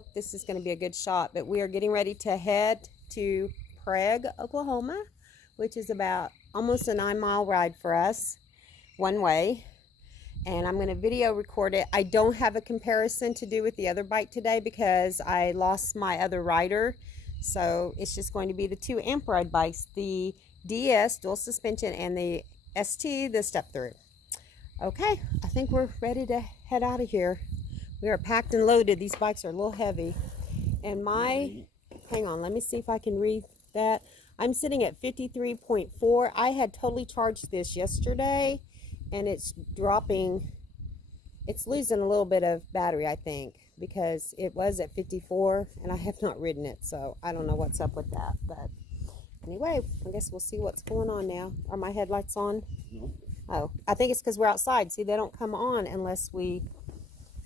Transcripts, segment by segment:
hope this is going to be a good shot. But we are getting ready to head to Prague, Oklahoma, which is about almost a 9-mile ride for us one way. And I'm going to video record it. I don't have a comparison to do with the other bike today because I lost my other rider. So it's just going to be the two amp ride bikes, the DS dual suspension and the ST, the step through. Okay, I think we're ready to head out of here. We are packed and loaded. These bikes are a little heavy. And hang on, let me see if I can read that. I'm sitting at 53.4. I had totally charged this yesterday and it's dropping. It's losing a little bit of battery, I think, because it was at 54 and I have not ridden it. So I don't know what's up with that. But anyway, I guess we'll see what's going on now. Are my headlights on? No. Oh, I think it's because we're outside. See, they don't come on unless we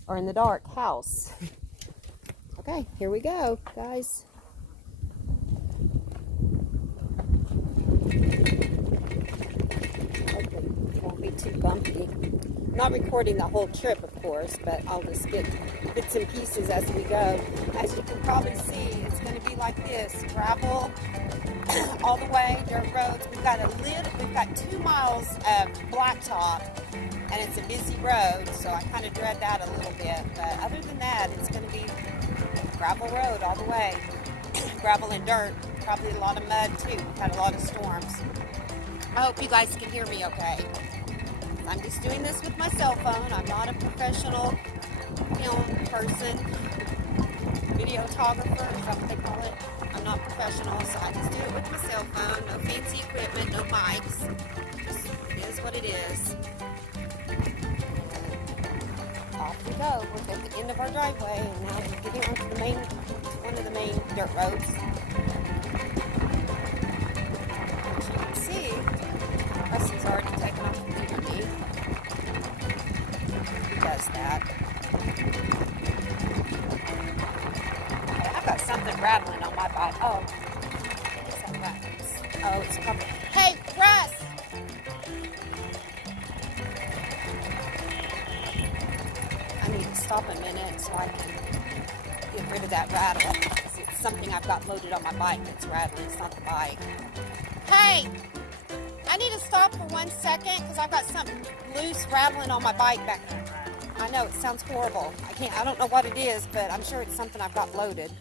are in the dark house. Okay, here we go, guys. Hopefully it won't be too bumpy. I'm not recording the whole trip, of course, but I'll just get bits and pieces as we go. As you can probably see, it's going to be like this. Gravel all the way, dirt roads. We've got 2 miles of blacktop, and it's a busy road, so I kind of dread that a little bit. But other than that, it's going to be gravel road all the way. Gravel and dirt, probably a lot of mud too. We've had a lot of storms. I hope you guys can hear me okay. I'm just doing this with my cell phone. I'm not a professional film person, videographer, is that what they call it? I'm not professional, so I just do it with my cell phone. No fancy equipment, no mics. Just, it is what it is. Off we go. We're at the end of our driveway, and now we're getting onto one of the main dirt roads. As you can see, Rusty's already taken off the lead of me. He does that. I've got something rattling on my bike. Oh, what is that rattling? Oh, it's probably. Hey, Russ! I need to stop a minute so I can get rid of that rattle. It's something I've got loaded on my bike that's rattling. It's not the bike. Hey! I need to stop for 1 second because I've got something loose rattling on my bike back there. I know, it sounds horrible. I don't know what it is, but I'm sure it's something I've got loaded.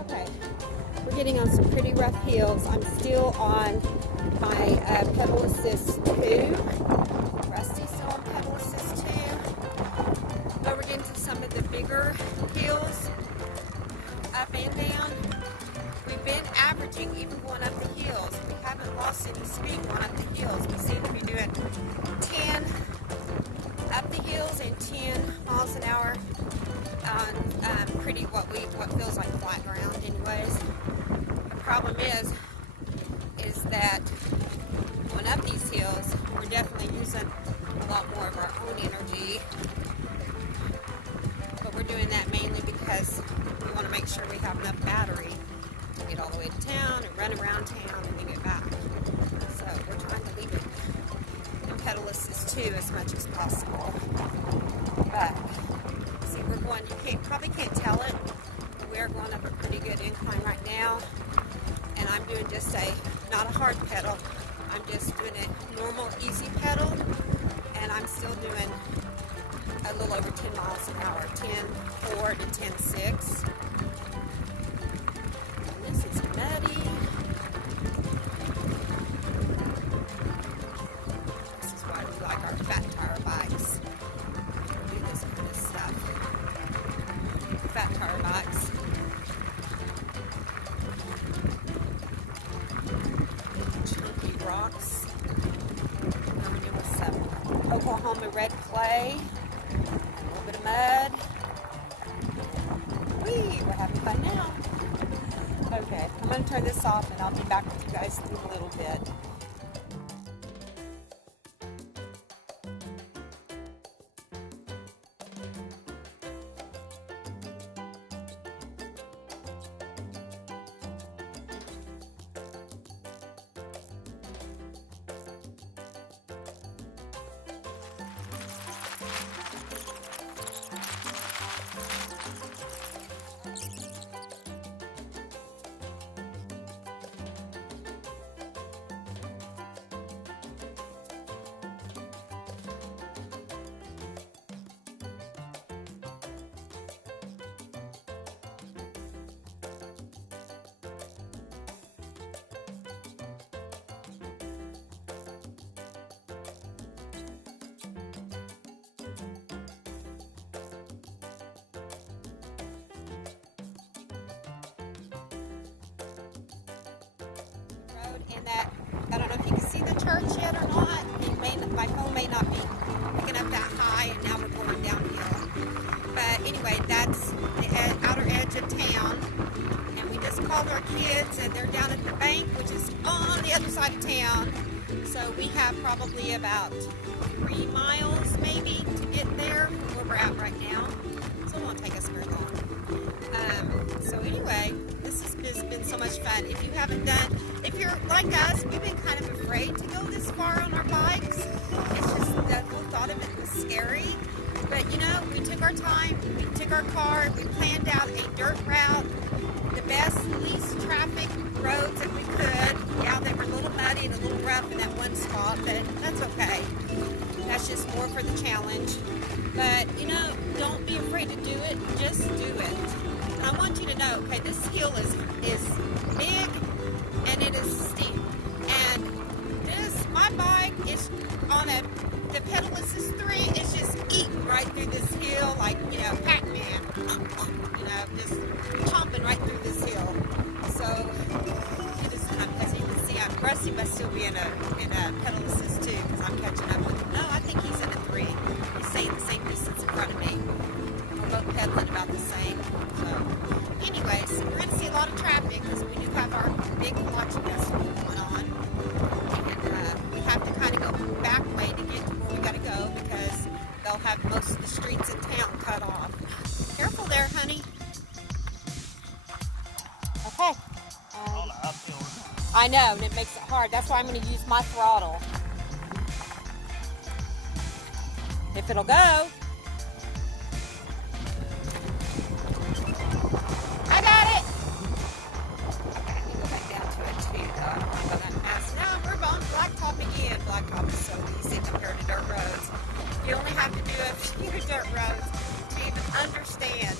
Okay, we're getting on some pretty rough hills. I'm still on my pedal assist 2. Rusty's still on pedal assist 2. But we're getting to some of the bigger hills, up and down. We've been averaging, even going up the hills. We haven't lost any speed going up the hills. We seem to be doing 10 up the hills and 10 miles an hour on what feels like flat ground anyways. The problem is that going up these hills, we're definitely using a lot more of our own energy. But we're doing that mainly because we want to make sure we have enough battery to get all the way to town and run around town and then get back. So we're trying to leave it in pedal assist 2 as much as possible. But see, we're going, you probably can't tell it, but we are going up a pretty good incline right now. And I'm doing just not a hard pedal. I'm just doing a normal, easy pedal. And I'm still doing a little over 10 miles an hour, 10.4 to 10.6. And this is muddy. This is why we like our fat tire bikes. We do this kind of stuff. Fat tire bikes. Chunky rocks. We're doing some Oklahoma red clay. A little bit of mud. Whee! We're having fun now. Okay, I'm going to turn this off and I'll be back with you guys in a little bit. that, I don't know if you can see the church yet or not. My phone may not be picking up that high, and now we're going downhill. But anyway, that's the outer edge of town. And we just called our kids, and they're down at the bank, which is on the other side of town. So we have probably about 3 miles maybe to get there from where we're at right now. So it won't take us very long. So anyway, this has been so much fun. If you haven't done, if you're like us, we've been kind of afraid to go this far on our bikes. It's just the whole thought of it was scary. But you know, we took our time, we took our car, we planned out a dirt route, the best, least traffic roads that we could. Yeah, they were a little muddy and a little rough in that one spot, but that's okay. That's just more for the challenge. But you know, don't be afraid to do it, just do it. And I want you to know, okay, this hill is big and it is steep. And my bike is on the pedal assist 3, it's just eating right through this hill like, you know, Pac-Man. You know, just chomping right through this hill. So, as you can see, Rusty must still be in a pedal assist 2 because I'm catching up with him. No, I think he's in a 3. He's staying the same distance in front of me. We're both pedaling about the same. So, anyways, we're going to see a lot of traffic because we do have our big watching festival going on. And we have to kind of go back way to get to where we got to go because they'll have most of the streets in town cut off. Careful there, honey. Okay. I know, and it makes it hard. That's why I'm going to use my throttle. If it'll go. I got it. Okay, let me go back down to it too. Now we're on blacktop again. Blacktop is so easy compared to dirt roads. You only have to do a few dirt roads to even understand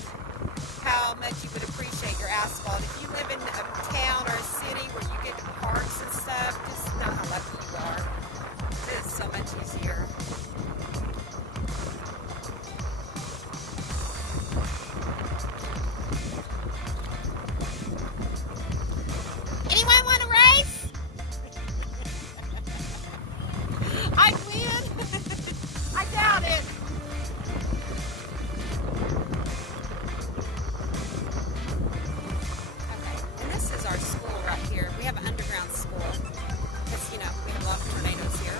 how much you would appreciate your asphalt. If you live in a town or a city where you get to parks and stuff, just know how lucky you are. It is so much easier. Anyone want to race? I win? I doubt it. Our school right here. We have an underground school because, you know, we have a lot of tornadoes here.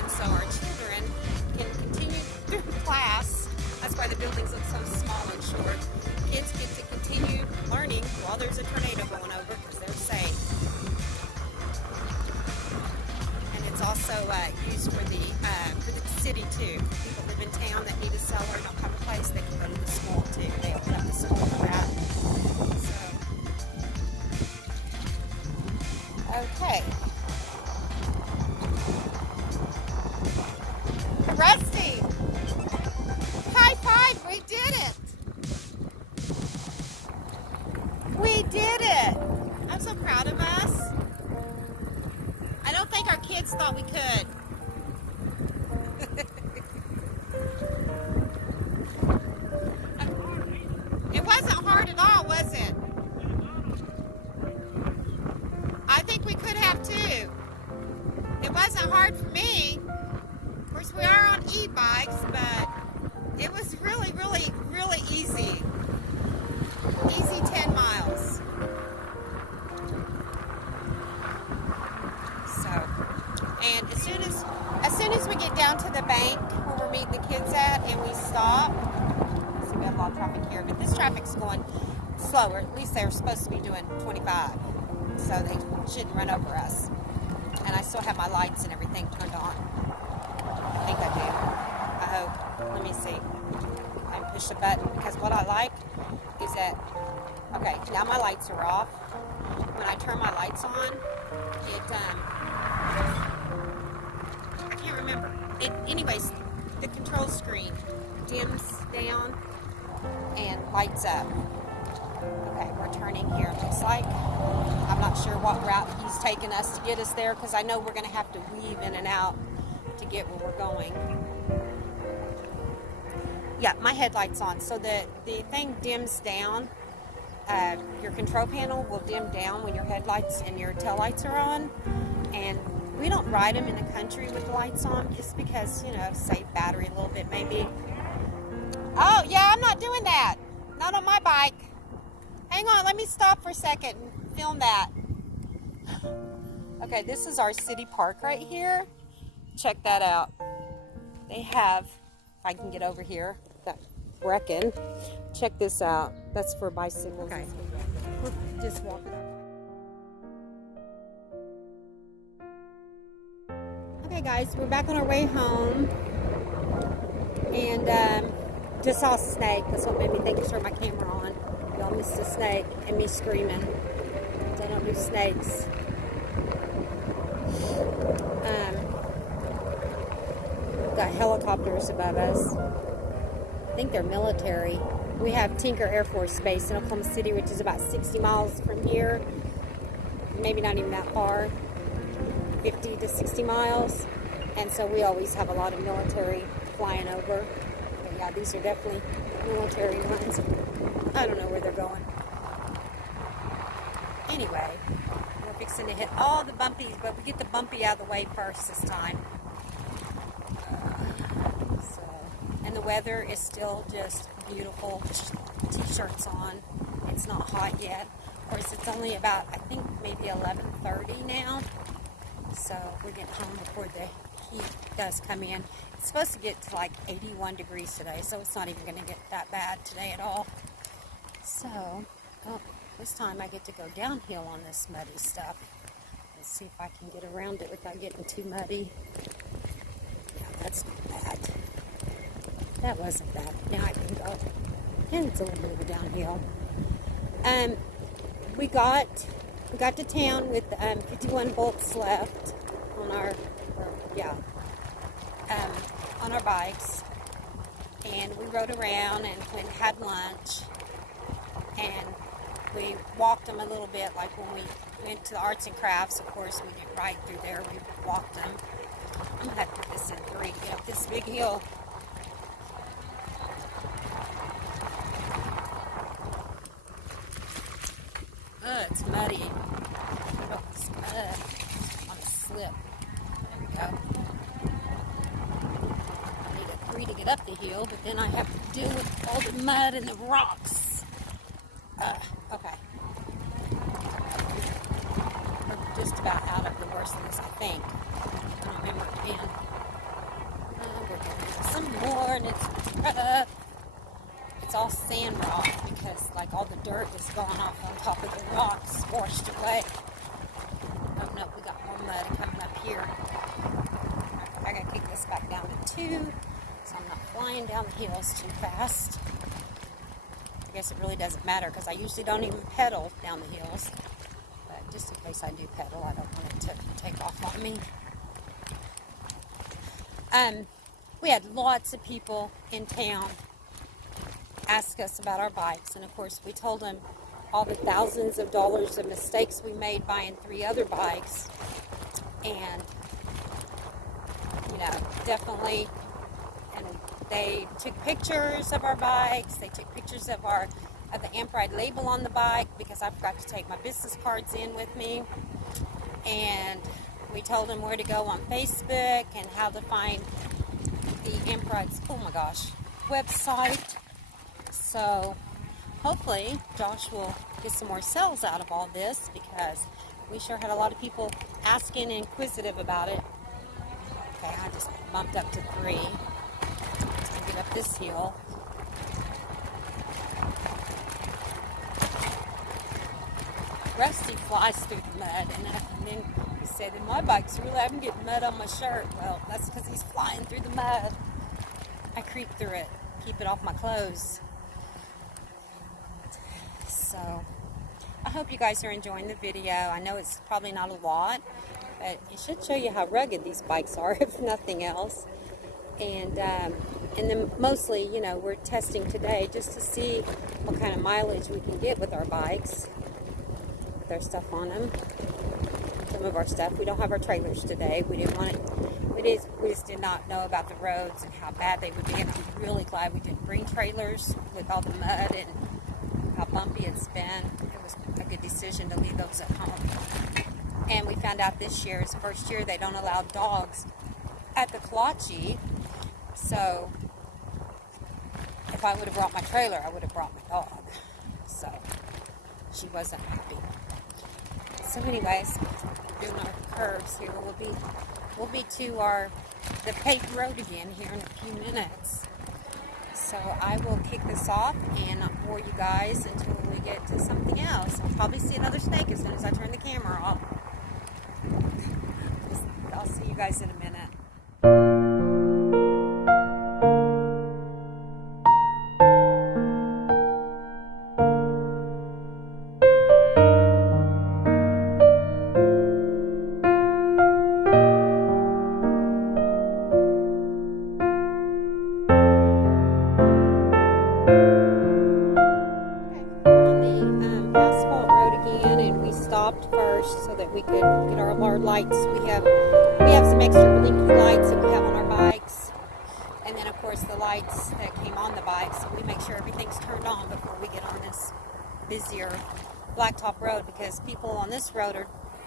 And so our children can continue through class. That's why the buildings look so small and short. Kids get to continue learning while there's a tornado going over because they're safe. And it's also used for the city too. People live in town that need a cellar, don't have a place, they can go to the school too. They open up the school for that. Okay. Rusty! High five! We did it! We did it! I'm so proud of us. I don't think our kids thought we could. It wasn't hard at all, was it? I think we could have too. It wasn't hard for me. Of course, we are on e-bikes, but it was really, really, really easy. Easy 10 miles. So, and as soon as we get down to the bank where we're meeting the kids at, and we stop. See, we have a lot of traffic here, but this traffic's going slower. At least they're supposed to be doing 25. So they shouldn't run over us. And I still have my lights and everything turned on. I think I do. I hope. Let me see. I push the button because what I like is that, okay, now my lights are off. When I turn my lights on, I can't remember. Anyways, the control screen dims down and lights up. Okay, we're turning here, it looks like. I'm not sure what route he's taking us to get us there because I know we're going to have to weave in and out to get where we're going. Yeah, my headlight's on. So the thing dims down. Your control panel will dim down when your headlights and your tail lights are on. And we don't ride them in the country with the lights on just because, you know, save battery a little bit maybe. Oh, yeah, I'm not doing that. Not on my bike. Hang on, let me stop for a second and film that. Okay, this is our city park right here. Check that out. They have, if I can get over here, that reckon. Check this out. That's for bicycles. Okay. We're just walking. Okay, guys, we're back on our way home. And just saw a snake. That's what made me think to turn my camera on. Y'all missed a snake and me screaming. They don't do snakes. Got helicopters above us. I think they're military. We have Tinker Air Force Base in Oklahoma City, which is about 60 miles from here. Maybe not even that far. 50 to 60 miles. And so we always have a lot of military flying over. But yeah, these are definitely military ones. I don't know where they're going. Anyway, we're fixing to hit all the bumpies, but we get the bumpy out of the way first this time. And the weather is still just beautiful. T-shirts on. It's not hot yet. Of course, it's only about, I think, maybe 11:30 now. So we're getting home before the heat does come in. It's supposed to get to like 81 degrees today, so it's not even going to get that bad today at all. So, this time I get to go downhill on this muddy stuff. Let's see if I can get around it without getting too muddy. Yeah, that's not bad. That wasn't bad. Now I can go. And it's a little bit of a downhill. We got to town with 51 volts left on our bikes, and we rode around and went and had lunch, and we walked them a little bit. Like when we went to the arts and crafts, of course we didn't ride through there. We walked them. I'm gonna have to put this in 3. Get up this big hill. It's muddy. Oh, it's mud. I want to slip. There we go. I need a 3 to get up the hill, but then I have to deal with all the mud and the rocks. Okay. We're just about out of the worst of this, I think. I don't remember it being. We're getting some more, and it's rough. It's all sand rock because like all the dirt is gone off on top of the rocks, washed away. Oh no, we got more mud coming up here. I gotta kick this back down to 2, so I'm not flying down the hills too fast. I guess it really doesn't matter because I usually don't even pedal down the hills. But just in case I do pedal, I don't want it to take off on me. We had lots of people in town ask us about our bikes, and of course we told them all the thousands of dollars of mistakes we made buying 3 other bikes, and you know, definitely. And they took pictures of our bikes. They took pictures of the Amp Ride label on the bike because I forgot to take my business cards in with me, and we told them where to go on Facebook and how to find the Amp Ride's website. So hopefully Josh will get some more sales out of all this because we sure had a lot of people asking and inquisitive about it. Okay, I just bumped up to 3 to get up this hill. Rusty flies through the mud, and then he said, and my bike's really, I'm getting mud on my shirt. Well, that's because he's flying through the mud. I creep through it, keep it off my clothes. So, I hope you guys are enjoying the video. I know it's probably not a lot, but it should show you how rugged these bikes are, if nothing else. And then mostly, you know, we're testing today just to see what kind of mileage we can get with our bikes, with our stuff on them. Some of our stuff. We don't have our trailers today. We didn't want it. We just did not know about the roads and how bad they would be. And I'm really glad we didn't bring trailers with all the mud and how bumpy it's been. It was a good decision to leave those at home. And we found out this year is the first year they don't allow dogs at the Kolache. So if I would have brought my trailer, I would have brought my dog. So she wasn't happy. So anyways, doing our curves here. We'll be to the paved road again here in a few minutes. So I will kick this off and bore you guys until we get to something else. I'll probably see another snake as soon as I turn the camera off. I'll see you guys in a minute. First, so that we could get our lights. We have some extra blinky lights that we have on our bikes, and then of course the lights that came on the bikes. So we make sure everything's turned on before we get on this busier blacktop road, because people on this road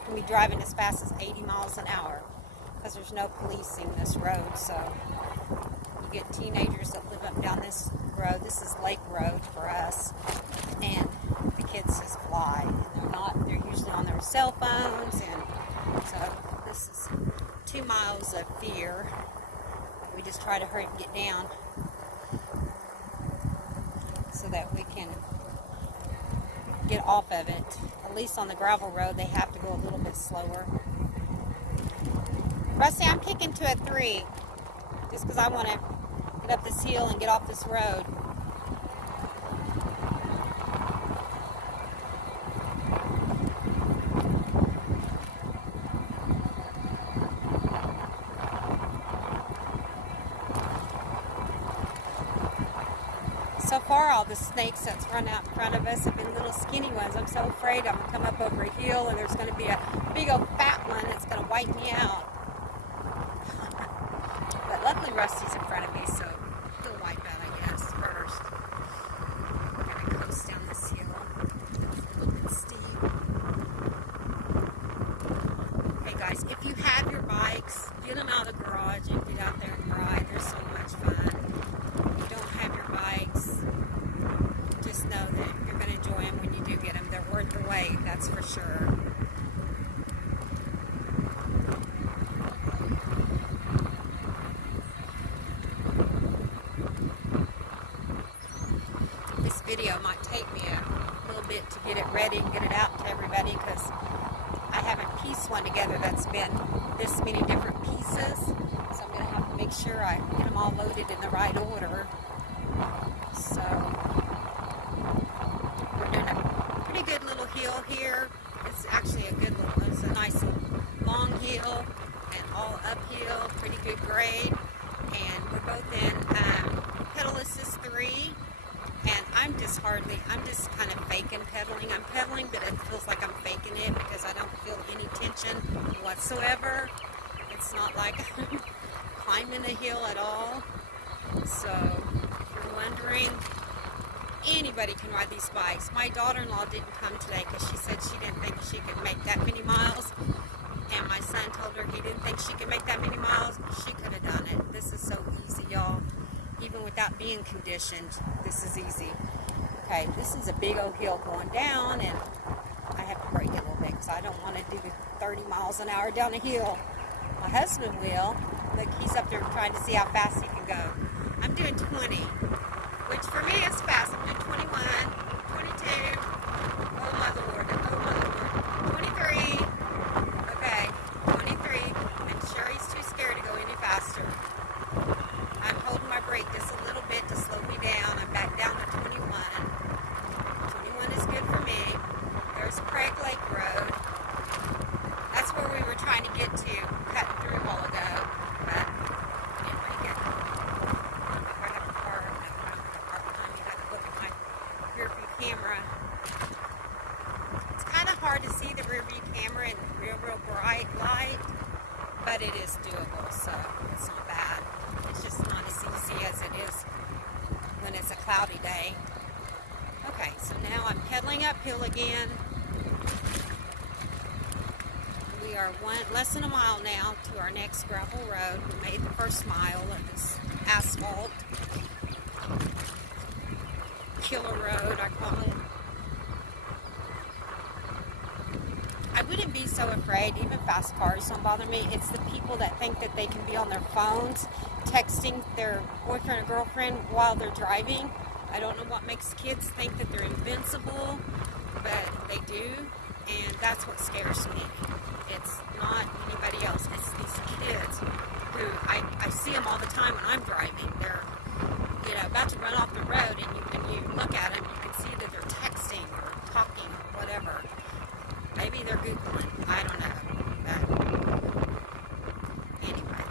can be driving as fast as 80 miles an hour because there's no policing this road. So you get teenagers that live up and down this road. This is Lake Road for us, and the kids just fly. They're usually on their cell phones, and so this is 2 miles of fear. We just try to hurry and get down so that we can get off of it. At least on the gravel road, they have to go a little bit slower. Rusty, I'm kicking to a 3 just because I want to get up this hill and get off this road. So far, all the snakes that's run out in front of us have been little skinny ones. I'm so afraid I'm going to come up over a hill and there's going to be a big old fat one that's going to wipe me out. But luckily Rusty's in front of me, so he'll wipe out, I guess, first. We're going to coast down this hill. It's a little bit steep. Hey guys, if you have your bikes, get them out of the garage and get out there and ride. They're so much fun. If you don't have your bikes, just know that you're going to enjoy them when you do get them. They're worth the wait, that's for sure. This video might take me a little bit to get it ready and get it out to everybody, because I haven't pieced one together that's been this many different pieces. So I'm going to have to make sure I get them all loaded in the right order. So we're doing a pretty good little hill here. It's actually it's a nice long hill and all uphill, pretty good grade. And we're both in pedal assist 3. And I'm just kind of faking pedaling. I'm pedaling, but it feels like I'm faking it because I don't feel any tension whatsoever. It's not like I'm climbing a hill at all. So if you're wondering, anybody can ride these bikes. My daughter-in-law didn't come today because she said she didn't think she could make that many miles. And my son told her he didn't think she could make that many miles. She could have done it. This is so easy, y'all. Even without being conditioned, this is easy. Okay, this is a big old hill going down, and I have to brake it a little bit because I don't want to do 30 miles an hour down a hill. My husband will, but he's up there trying to see how fast he can go. I'm doing 20, which for me is fast. I'm doing 21, 22, oh my Lord, 23, okay, 23, and Sherry's too scared to go any faster. I'm holding my brake just a little bit to slow me down. I'm back down to 21. 21 is good for me. There's Craig Lake Road. That's where we were trying to get to, cut through a while ago. But didn't make it. I have a car behind me. I have to look at my rear view camera. It's kind of hard to see the rear view camera in real bright light, but it is doable, so it's not bad. It's just not as easy as it is when it's a cloudy day. Okay, so now I'm pedaling uphill again. We are less than a mile now to our next gravel road. We made the first mile of this asphalt killer road, I call it. I wouldn't be so afraid. Even fast cars don't bother me. It's the people that think that they can be on their phones texting their boyfriend or girlfriend while they're driving. I don't know what makes kids think that they're invincible, but they do, and that's what scares me. It's not anybody else. It's these kids who I see them all the time when I'm driving. They're about to run off the road, and when you look at them, you can see that they're texting or talking or whatever. Maybe they're Googling. I don't know. But anyway,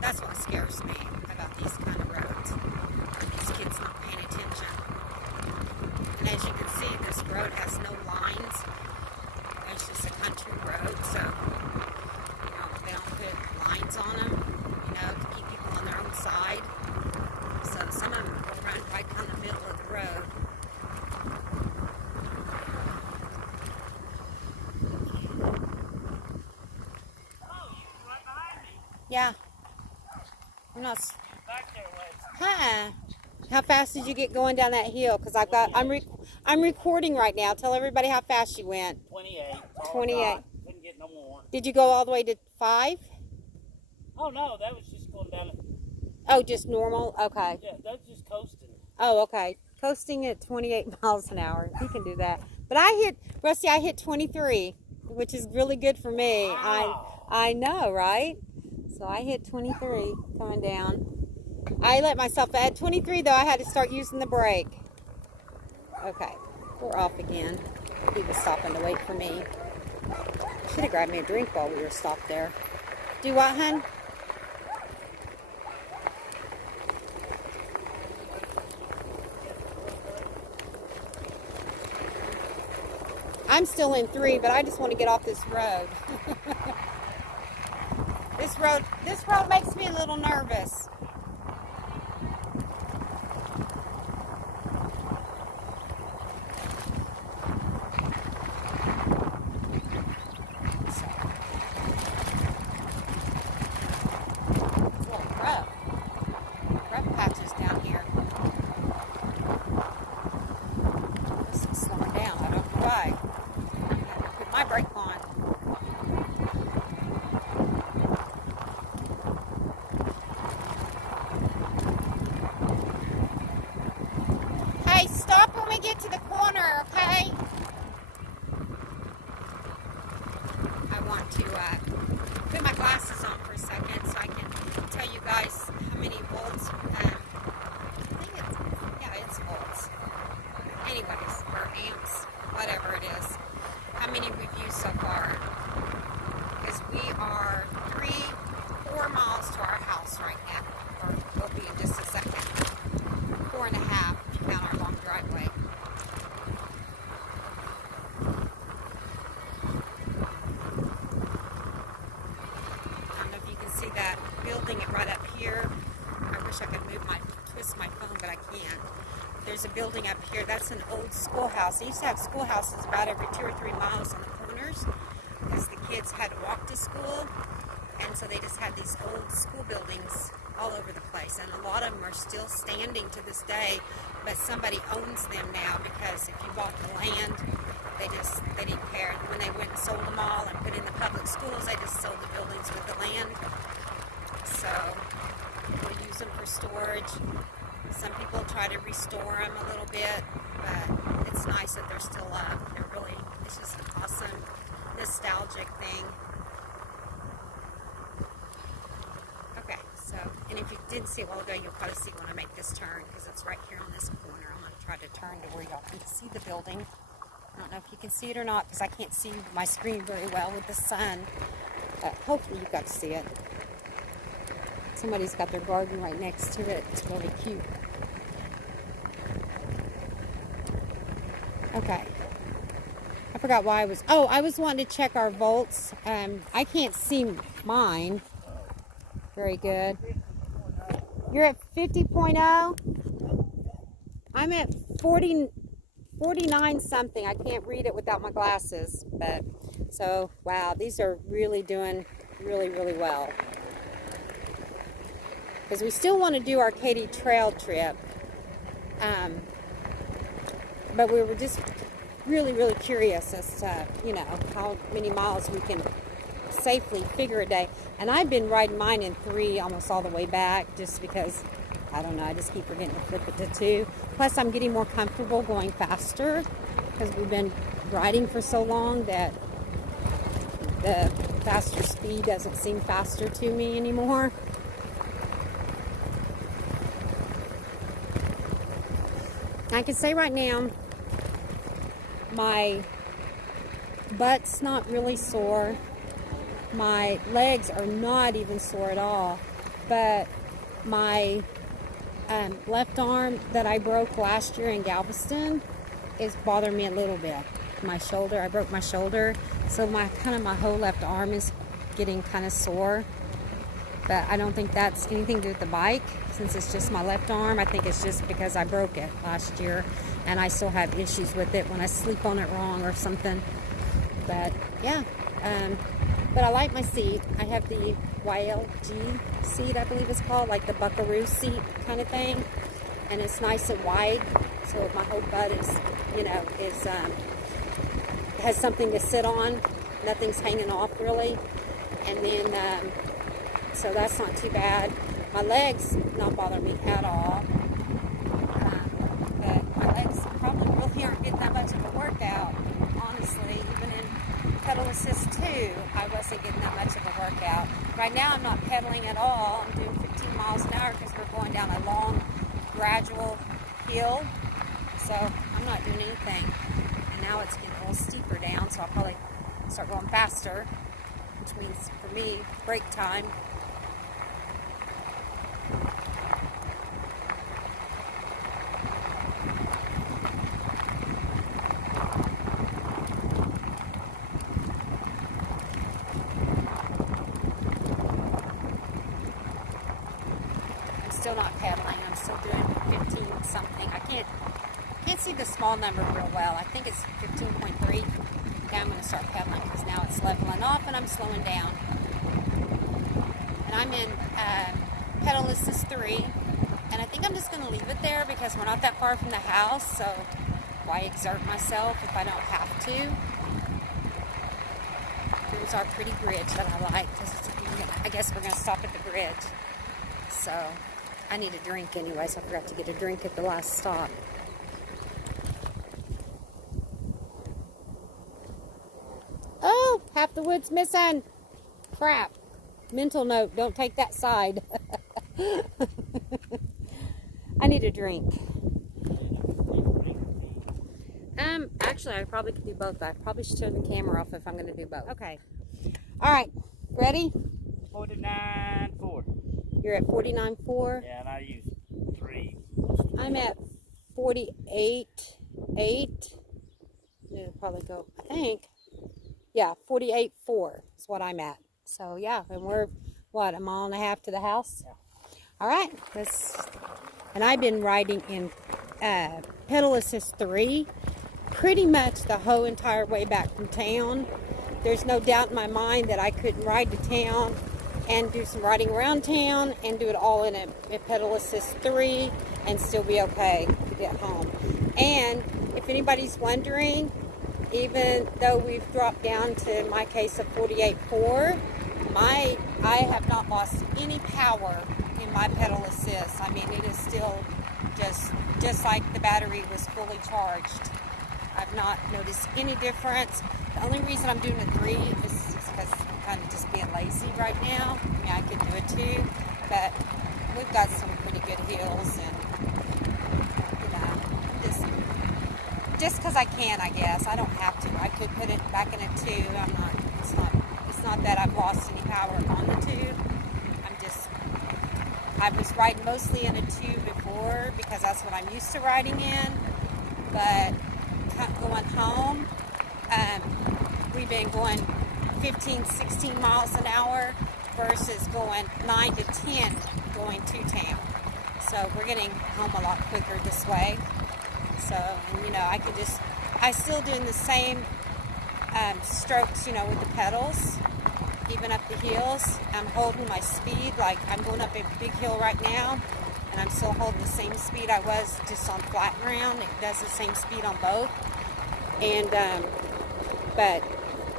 that's what scares me about these kind of roads. These kids not paying attention. And as you can see, this road has no lines. It's just a country road, so they don't put lines on them, to keep people on their own side. So some of them will run right down the middle of the road. Yeah. I'm not. Back there, Wes. Huh? How fast did you get going down that hill? Because I'm recording right now. Tell everybody how fast you went. 28. 28. Couldn't get no more. Did you go all the way to 5? Oh no, that was just going down. Oh, just normal? Okay. Yeah, that's just coasting. Oh, okay. Coasting at 28 miles an hour. You can do that. But Rusty, I hit 23, which is really good for me. Wow. I know, right? So I hit 23 coming down. I let myself, at 23 though, I had to start using the brake. Okay, we're off again. He was stopping to wait for me. Should have grabbed me a drink while we were stopped there. Do what, hun? I'm still in 3, but I just want to get off this road. This road makes me a little nervous. It's a little rough. Rough patches down here. This is slowing down. I don't know why. I have to put my brake on. Hey, stop when we get to the corner, okay? I want to put my glasses on for a second so I can tell you guys how many volts. I think it's volts. Anyways, or amps, whatever it is. How many we've used so far? Because we are 4 miles to our house right now. Or will be in just a second. 4.5 if you count our long driveway. I don't know if you can see that building right up here. I wish I could twist my phone, but I can't. There's a building up here. That's an old schoolhouse. They used to have schoolhouses about every 2 or 3 miles on the corners because the kids had to walk to school, and so they just had these old school buildings all over the place, and a lot of them are still standing to this day, but somebody owns them now because if you bought the land, they didn't care. When they went and sold them all and put in the public schools, they just sold the buildings with the land. So we'll use them for storage. Some people try to restore them a little bit, but it's nice that they're still up. It's just an awesome nostalgic thing. Okay, so, and if you didn't see it a while ago, you'll probably see when I make this turn, because it's right here on this corner. I'm going to try to turn to where y'all can see the building. I don't know if you can see it or not, because I can't see my screen very well with the sun, but hopefully you got to see it. Somebody's got their garden right next to it. It's really cute. Okay. I forgot why I was wanting to check our volts. I can't see mine very good. You're at 50.0? I'm at 49 something. I can't read it without my glasses, but So, wow, these are really doing really well. Because we still want to do our Katy Trail trip. But we were just really curious as to, you know, how many miles we can safely figure a day. And I've been riding mine in 3 almost all the way back just because, I don't know, I just keep forgetting to flip it to 2. Plus, I'm getting more comfortable going faster because we've been riding for so long that the faster speed doesn't seem faster to me anymore. I can say right now, my butt's not really sore. My legs are not even sore at all. But my left arm that I broke last year in Galveston is bothering me a little bit. My shoulder, I broke my shoulder. So my whole left arm is getting kind of sore. But I don't think that's anything to do with the bike, since it's just my left arm. I think it's just because I broke it last year, and I still have issues with it when I sleep on it wrong or something. But yeah, but I like my seat. I have the YLG seat, I believe it's called, like the buckaroo seat kind of thing, and it's nice and wide, so my whole butt is, you know, has something to sit on. Nothing's hanging off really, and then. So that's not too bad. My legs not bother me at all. But my legs probably really aren't getting that much of a workout. Honestly, even in pedal assist 2, I wasn't getting that much of a workout. Right now I'm not pedaling at all. I'm doing 15 miles an hour because we're going down a long, gradual hill. So I'm not doing anything. And now it's getting a little steeper down, so I'll probably start going faster, which means for me, break time. Still not pedaling. I'm still doing 15 something. I can't see the small number real well. I think it's 15.3. Now I'm going to start pedaling because now it's leveling off and I'm slowing down. And I'm in pedal assist 3, and I think I'm just going to leave it there because we're not that far from the house. So why exert myself if I don't have to? Here's our pretty bridge that I like. I guess we're going to stop at the bridge. So I need a drink anyways. I forgot to get a drink at the last stop. Oh, half the wood's missing. Crap. Mental note, don't take that side. I need a drink. Actually, I probably could do both. I probably should turn the camera off if I'm going to do both. Okay. All right. Ready? 49.4. You're at 49.4? Yeah, and I use 3. I'm at 48.8. It'll probably go, I think. Yeah, 48.4 is what I'm at. So, yeah, and we're, what, a mile and a half to the house? Yeah. All right. And I've been riding in pedal assist 3 pretty much the whole entire way back from town. There's no doubt in my mind that I couldn't ride to town and do some riding around town and do it all in a pedal assist 3 and still be okay to get home. And if anybody's wondering, even though we've dropped down to, in my case, a 48.4, I have not lost any power in my pedal assist. I mean, it is still just like the battery was fully charged. I've not noticed any difference. The only reason I'm doing a 3 is because I'm kind of just being lazy right now. I mean, I could do it too, but we've got some pretty good hills, and you know, just because I can, I guess. I don't have to. I could put it back in a 2. It's not that I've lost any power on the 2. I was riding mostly in a 2 before because that's what I'm used to riding in. But going home, we've been going 15, 16 miles an hour versus going 9 to 10 going to town. So we're getting home a lot quicker this way. So, and, you know, I still doing the same strokes, you know, with the pedals, even up the hills. I'm holding my speed, like I'm going up a big hill right now, and I'm still holding the same speed I was just on flat ground. It does the same speed on both. And, but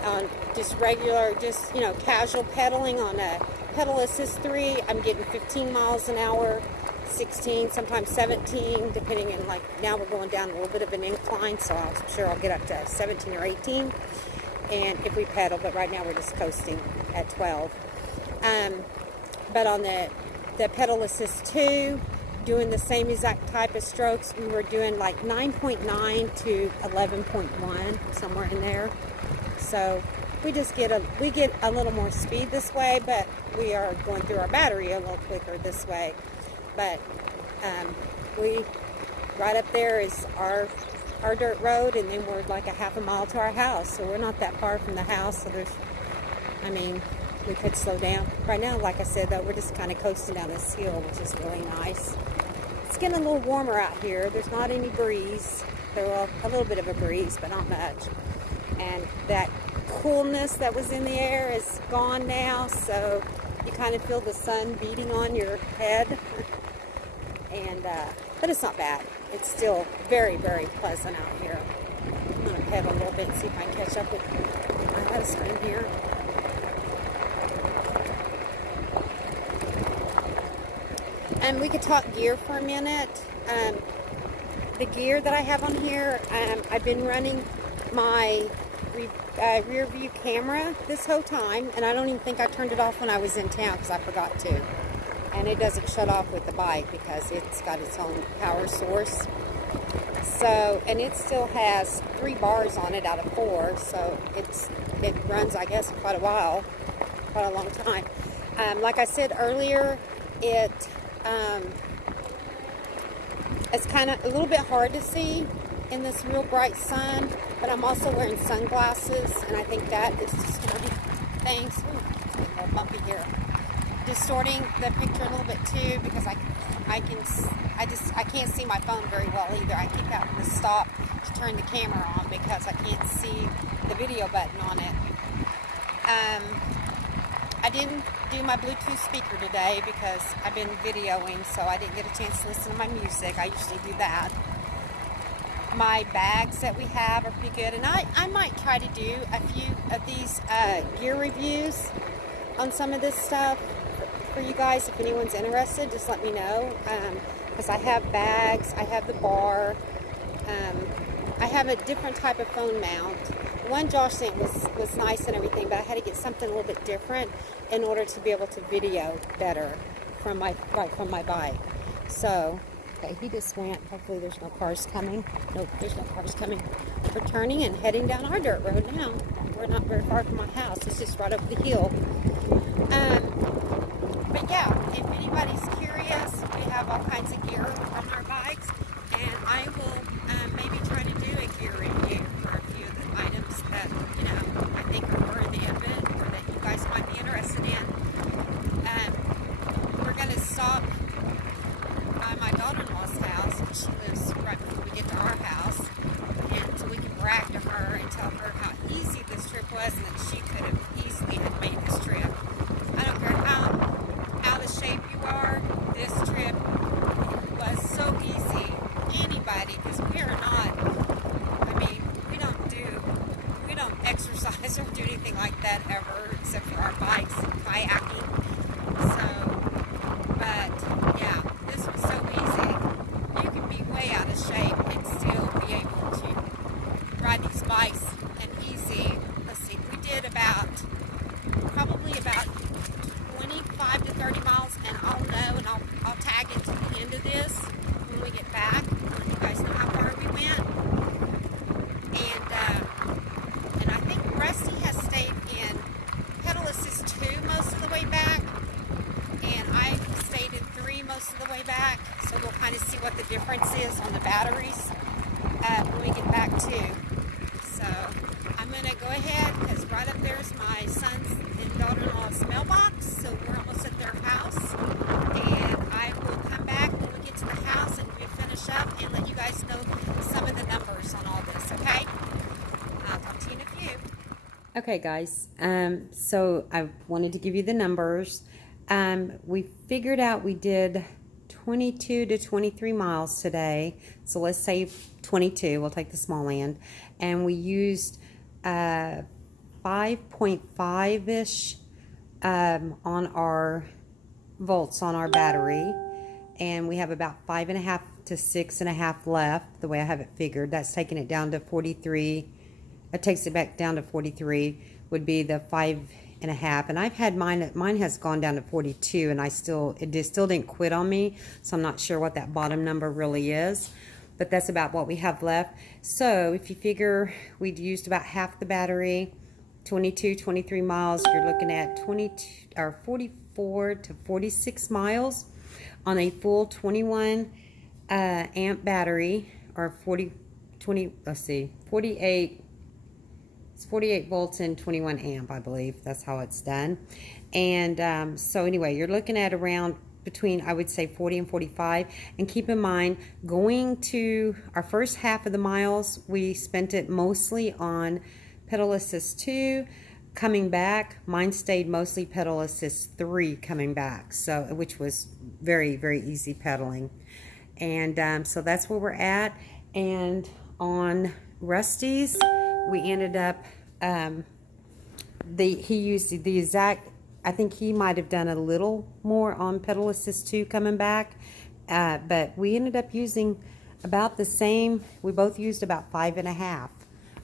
on just regular, just, you know, casual pedaling on a pedal assist 3, I'm getting 15 miles an hour, 16, sometimes 17, depending on, like, now we're going down a little bit of an incline, so I'm sure I'll get up to 17 or 18, and if we pedal, but right now we're just coasting at 12. But on the pedal assist 2, doing the same exact type of strokes, we were doing like 9.9 to 11.1, somewhere in there. So we just get a little more speed this way, but we are going through our battery a little quicker this way. But right up there is our dirt road, and then we're like a half a mile to our house, so we're not that far from the house. So we could slow down. Right now, like I said, though, we're just kind of coasting down this hill, which is really nice. It's getting a little warmer out here. There's not any breeze. There's a little bit of a breeze, but not much. And that coolness that was in the air is gone now, so you kind of feel the sun beating on your head. And but it's not bad. It's still very, very pleasant out here. I'm going to pedal a little bit and see if I can catch up with my husband here. And we could talk gear for a minute. The gear that I have on here, I've been running my rear view camera this whole time, and I don't even think I turned it off when I was in town because I forgot to. And it doesn't shut off with the bike because it's got its own power source. So, and it still has 3 bars on it out of 4, so it runs, I guess, quite a while, quite a long time. Like I said earlier, it's kind of a little bit hard to see in this real bright sun, but I'm also wearing sunglasses, and I think that is distorting things. Ooh, it's a little bumpy here. Distorting the picture a little bit too, because I can't see my phone very well either. I keep having to stop to turn the camera on because I can't see the video button on it. I didn't do my Bluetooth speaker today because I've been videoing, so I didn't get a chance to listen to my music. I usually do that. My bags that we have are pretty good, and I might try to do a few of these gear reviews on some of this stuff for you guys. If anyone's interested, just let me know, because I have bags, I have the bar, I have a different type of phone mount. The one Josh sent was nice and everything, but I had to get something a little bit different in order to be able to video better from my bike. So, okay, he just went. Hopefully there's no cars coming. Nope, there's no cars coming. We're turning and heading down our dirt road now. We're not very far from my house. It's just right up the hill. But yeah, if anybody's curious, we have all kinds of gear on our bikes, and I will maybe try to do a gear review for a few of the items that, you know, I think are worthy of it, or that you guys might be interested in. We're going to stop by my daughter-in-law's house, because she lives right before we get to our house, and so we can brag to her and tell her how easy this trip was, and that she could have easily have made this trip. I don't care how out of shape you are, this trip was so easy. Anybody, because we are not, I mean, we don't exercise or do anything like that ever, except for our bikes, kayaking. So, but yeah, this was so easy. You can be way out of shape and still be able to ride these bikes and easy. Let's see, we did probably about 25 to 30 miles, and I'll know, and I'll tag it to the end of this when we get back. I'll let you guys know how far we went. And I think Rusty has stayed in pedal assist 2 most of the way back, and I stayed in 3 most of the way back. So we'll kind of see what the difference is on the batteries when we get back too. So I'm going to go ahead, because right up there is my son's and daughter-in-law's mailbox, so we're almost at their house, and I will come back when we get to the house and we finish up and let you guys know some of the numbers on all this, okay? I'll talk to you in a few. Okay, guys, so I wanted to give you the numbers. We figured out we did 22 to 23 miles today. So let's say 22, we'll take the small end. And we used 5.5-ish on our volts on our battery. And we have about 5.5 to 6.5 left, the way I have it figured. That's taking it down to 43. It takes it back down to 43 would be the 5.5, and I've had mine has gone down to 42, and it still didn't quit on me, so I'm not sure what that bottom number really is, but that's about what we have left. So if you figure we'd used about half the battery, 23 miles, you're looking at 44 to 46 miles on a full 21 amp battery, or 48. It's 48 volts and 21 amp, I believe. That's how it's done. And so anyway, you're looking at around between, I would say, 40 and 45. And keep in mind, going to our first half of the miles, we spent it mostly on pedal assist 2. Coming back, mine stayed mostly pedal assist 3 coming back, so which was very, very easy pedaling. And so that's where we're at. And on Rusty's, we ended up, he used the exact, I think he might have done a little more on pedal assist 2 coming back, but we ended up using about the same. We both used about 5.5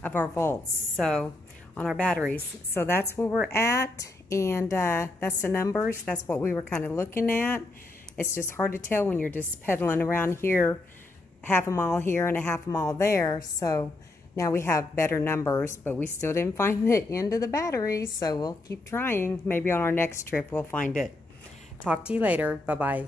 of our volts, so on our batteries. So that's where we're at, and that's the numbers. That's what we were kind of looking at. It's just hard to tell when you're just pedaling around here, half a mile here and a half a mile there. So now we have better numbers, but we still didn't find the end of the battery, so we'll keep trying. Maybe on our next trip we'll find it. Talk to you later. Bye-bye.